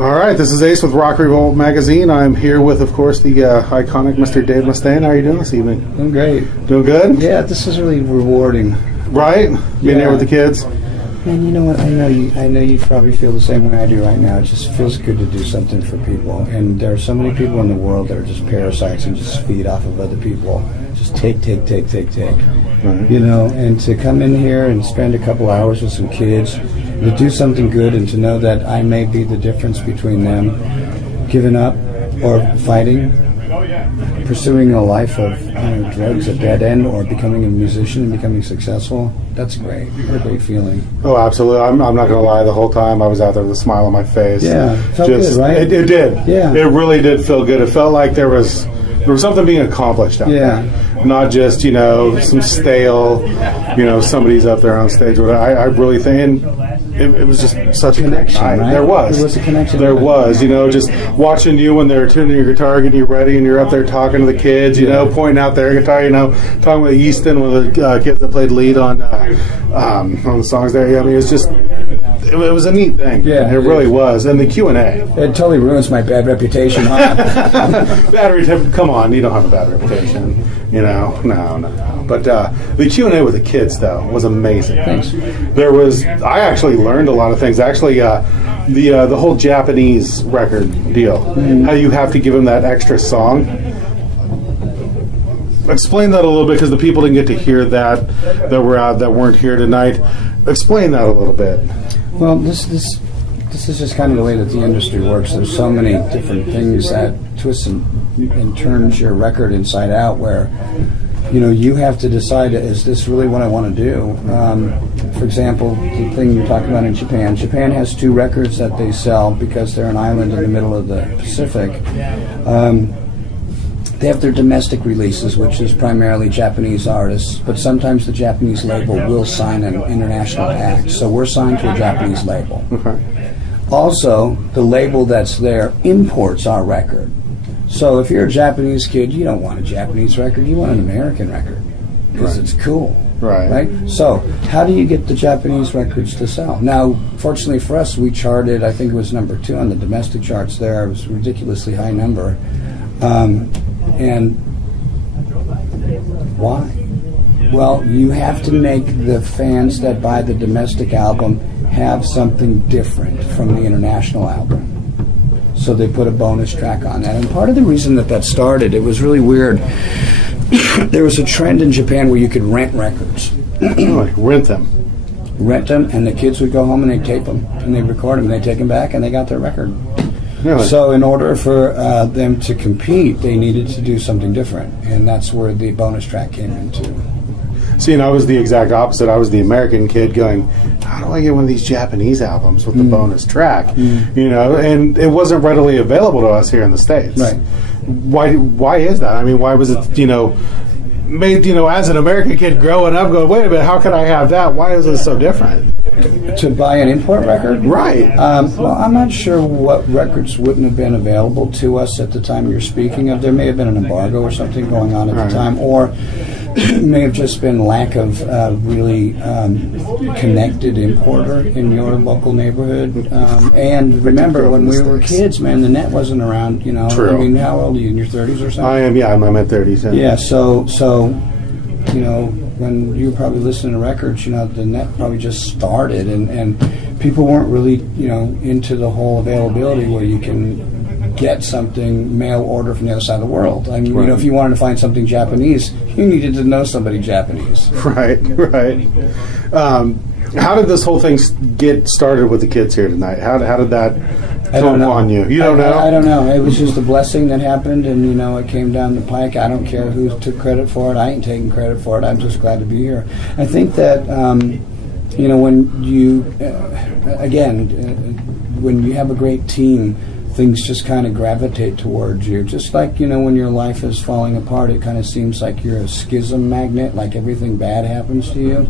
All right, this is Ace with RockRevolt Magazine. I'm here with, of course, the iconic Mr. Dave Mustaine. How are you doing this evening? Doing great. Doing good? Yeah, this is really rewarding. Right? Being here with the kids? And you know what? I know you probably feel the same way I do right now. It just feels good to do something for people. And there are so many people in the world that are just parasites and just feed off of other people. Just take. Right. You know, and to come in here and spend a couple hours with some kids, to do something good, and to know that I may be the difference between them giving up or fighting, pursuing a life of drugs, a dead end, or becoming a musician and becoming successful. That's great. What a great feeling. Oh, absolutely. I'm not going to lie. The whole time I was out there with a smile on my face. Yeah, felt good, right? It did. Yeah. It really did feel good. It felt like there was something being accomplished out there. Not just, some stale, somebody's up there on stage. I really think, and it was just such a connection, right? There was a connection. There was, just watching you when they're tuning your guitar, getting you ready, and you're up there talking to the kids, pointing out their guitar, talking with Easton, one of the kids that played lead on the songs there. I mean, it was a neat thing. Yeah, it really was. And the Q&A. It totally ruins my bad reputation, huh? Bad reputation? Come on, you don't have a bad reputation. No. But the Q&A with the kids, though, was amazing. Thanks. I actually learned a lot of things. Actually, the whole Japanese record deal, how you have to give them that extra song. Explain that a little bit, because the people didn't get to hear that weren't here tonight. Explain that a little bit. Well, this is just kind of the way that the industry works. There's so many different things that twist and turns your record inside out, where you have to decide, is this really what I want to do? For example, the thing you're talking about in Japan. Japan has 2 records that they sell because they're an island in the middle of the Pacific. They have their domestic releases, which is primarily Japanese artists, but sometimes the Japanese label will sign an international act. So we're signed to a Japanese label. Okay. Also, the label that's there imports our record. So if you're a Japanese kid, you don't want a Japanese record, you want an American record, because it's cool. Right? So how do you get the Japanese records to sell? Now, fortunately for us, we charted, I think it was number 2 on the domestic charts there. It was a ridiculously high number. And why? Well, you have to make the fans that buy the domestic album have something different from the international album. So they put a bonus track on that. And part of the reason that started, it was really weird. There was a trend in Japan where you could rent records. Like rent them, and the kids would go home and they'd tape them, and they'd record them, and they'd take them back, and they got their record. Really? So in order for them to compete, they needed to do something different, and that's where the bonus track came into. See, and I was the exact opposite. I was the American kid going, how do I get one of these Japanese albums with the bonus track? And it wasn't readily available to us here in the States. Right. Why is that? I mean, why was it, made, as an American kid growing up going, wait a minute, how can I have that? Why is it so different? To buy an import record? Right. Well, I'm not sure what records wouldn't have been available to us at the time you're speaking of. There may have been an embargo or something going on at the time, or it may have just been lack of really connected importer in your local neighborhood. And remember, when we were kids, man, the net wasn't around, True. I mean, how old are you, in your 30s or something? I am, I'm in my mid-30s. Yeah, so when you were probably listening to records, the net probably just started, and people weren't really, into the whole availability where you can get something mail order from the other side of the world. I mean, if you wanted to find something Japanese, you needed to know somebody Japanese. Right. How did this whole thing get started with the kids here tonight? How did that come on you? You don't know? I don't know. It was just a blessing that happened, and it came down the pike. I don't care who took credit for it. I ain't taking credit for it. I'm just glad to be here. I think that when you when you have a great team, things just kind of gravitate towards you. Just like, when your life is falling apart, it kind of seems like you're a schism magnet, like everything bad happens to you.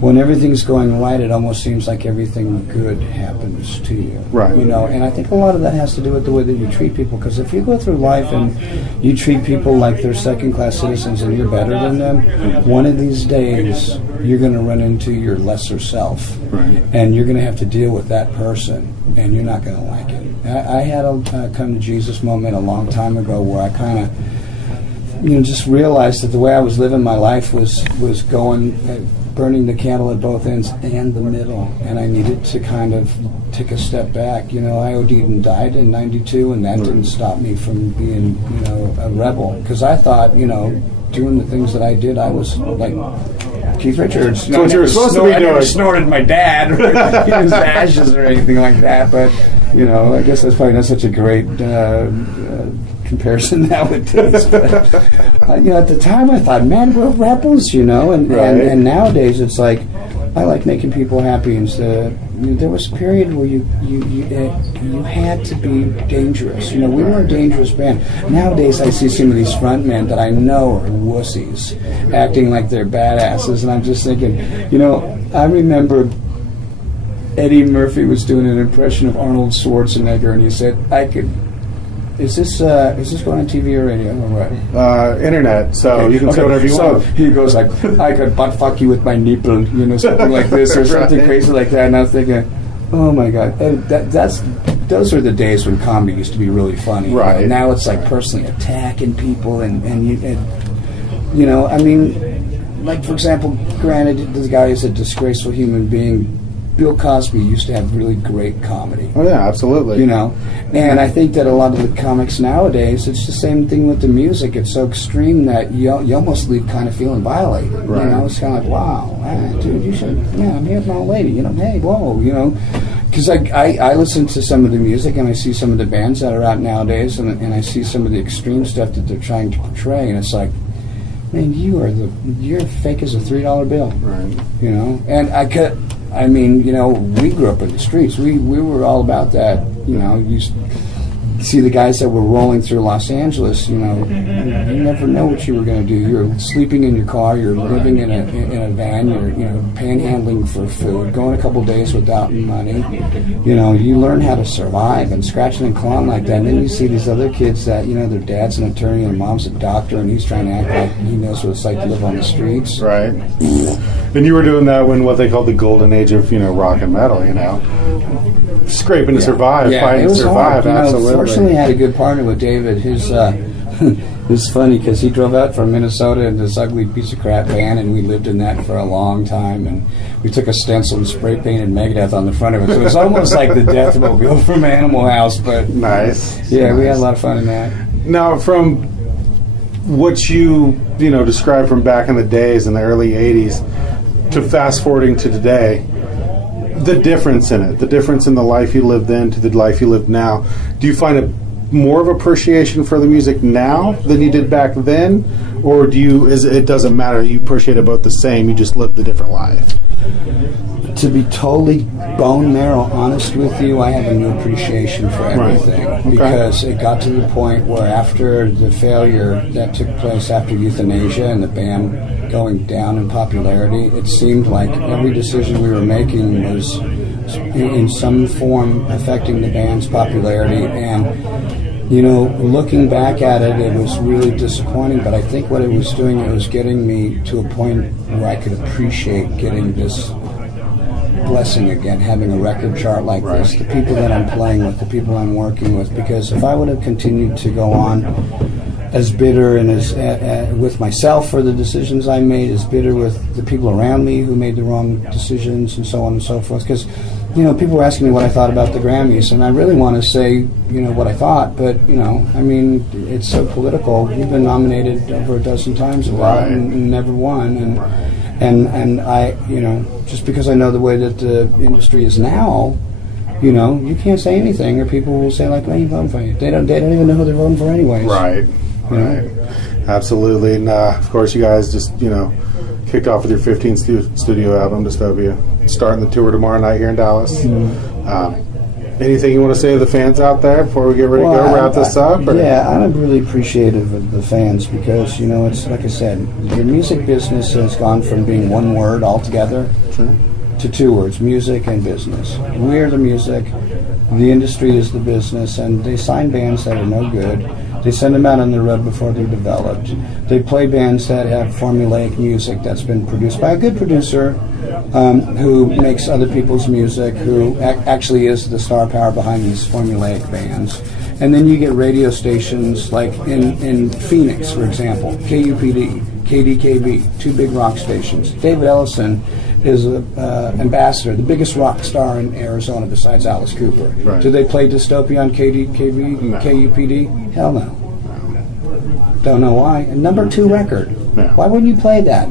When everything's going right, it almost seems like everything good happens to you. Right. And I think a lot of that has to do with the way that you treat people. Because if you go through life and you treat people like they're second-class citizens and you're better than them, one of these days you're going to run into your lesser self. Right. And you're going to have to deal with that person, and you're not going to like it. I had a come to Jesus moment a long time ago where I kind of, just realized that the way I was living my life was going, burning the candle at both ends and the middle, and I needed to kind of take a step back. I OD'd and died in '92, and that didn't stop me from being, a rebel, because I thought, doing the things that I did, I was like Keith Richards. So what you were supposed to be doing. I never snorted my dad or his ashes or anything like that, but I guess that's probably not such a great comparison nowadays. But at the time I thought, man, we're rebels, and nowadays it's like I like making people happy. And so, there was a period where you had to be dangerous. We were a dangerous band. Nowadays I see some of these frontmen that I know are wussies, acting like they're badasses, and I'm just thinking, I remember Eddie Murphy was doing an impression of Arnold Schwarzenegger, and he said, Is this going on TV or radio or what? Internet, so you can say whatever you want. So he goes like, I could butt fuck you with my nipple, something like this, or something crazy like that. And I was thinking, oh my God, those were the days when comedy used to be really funny. Right. Now it's like personally attacking people, and like for example, granted, the guy is a disgraceful human being. Bill Cosby used to have really great comedy. Oh yeah, absolutely. And I think that a lot of the comics nowadays, it's the same thing with the music. It's so extreme that you almost leave kind of feeling violated. Right. It's kind of like, wow, dude, you should, I'm here with my old lady. Hey, whoa, because I listen to some of the music and I see some of the bands that are out nowadays, and I see some of the extreme stuff that they're trying to portray, and it's like, man, you're fake as a $3 bill. Right. And we grew up in the streets. We were all about that. You see the guys that were rolling through Los Angeles. You never know what you were going to do. You're sleeping in your car. You're living in a van. You're panhandling for food. Going a couple days without money. You learn how to survive and scratching and clawing like that. And then you see these other kids that their dad's an attorney and mom's a doctor, and he's trying to act like he knows what it's like to live on the streets. Right. And you were doing that when what they called the golden age of rock and metal. Scraping to survive, fighting to survive. Absolutely. Fortunately, I had a good partner with David. His it's funny because he drove out from Minnesota in this ugly piece of crap van, and we lived in that for a long time. And we took a stencil and spray painted Megadeth on the front of it. So it was almost like the Deathmobile from Animal House. But nice. Yeah, we had a lot of fun in that. Now, from what you described from back in the days in the early '80s to fast forwarding to today, the difference in it, the difference in the life you lived then to the life you live now, do you find more of appreciation for the music now than you did back then, or it doesn't matter, you appreciate it both the same, you just lived a different life? To be totally bone marrow honest with you, I have a new appreciation for everything. Right. Okay. Because it got to the point where after the failure that took place after Euthanasia and the band going down in popularity, it seemed like every decision we were making was in some form affecting the band's popularity. And looking back at it, it was really disappointing, but I think what it was doing, it was getting me to a point where I could appreciate getting this blessing again, having a record chart like this, the people that I'm playing with, the people I'm working with, because if I would have continued to go on as bitter and as with myself for the decisions I made, as bitter with the people around me who made the wrong decisions and so on and so forth, because people were asking me what I thought about the Grammys, and I really want to say what I thought, but it's so political. We've been nominated over a dozen times and never won, and I just because I know the way that the industry is now, you can't say anything, or people will say like, "Well, you voted for you." They don't even know who they're voting for anyways. Right. Right. Absolutely. And of course, you guys just kicked off with your 15th studio album, Dystopia. Starting the tour tomorrow night here in Dallas. Mm-hmm. Anything you want to say to the fans out there before we get ready to go wrap this up? Or? Yeah, I'm really appreciative of the fans because it's like I said, the music business has gone from being one word altogether to two words: music and business. We're the music, the industry is the business, and they sign bands that are no good. They send them out on the road before they're developed. They play bands that have formulaic music that's been produced by a good producer who makes other people's music, who actually is the star power behind these formulaic bands. And then you get radio stations like in Phoenix, for example, KUPD, KDKB, 2 big rock stations. David Ellison is an ambassador, the biggest rock star in Arizona besides Alice Cooper. Right. Do they play Dystopia on KDKB, No. KUPD? Hell no. Don't know why. And number 2 record. Yeah. Why wouldn't you play that?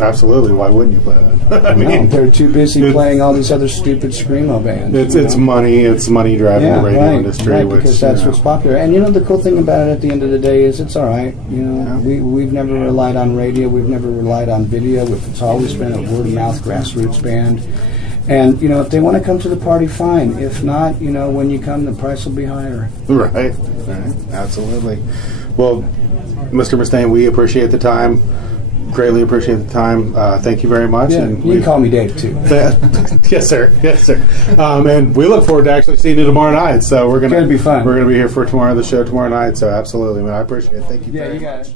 Absolutely. Why wouldn't you play that? I mean, they're too busy playing all these other stupid screamo bands. It's money. It's money driving the radio industry. Right, because that's what's popular. And the cool thing about it at the end of the day is it's all right. We've never relied on radio. We've never relied on video. It's always been a word of mouth grassroots band. And if they want to come to the party, fine. If not, when you come, the price will be higher. Right. Absolutely. Well, Mr. Mustaine, we appreciate the time. Greatly appreciate the time. Thank you very much. Yeah, and you can call me Dave too. Yes, sir. Yes, sir. And we look forward to actually seeing you tomorrow night. So we're gonna be fun. We're gonna be here for the show tomorrow night. So absolutely, man. I appreciate it. Thank you. Yeah, you got it.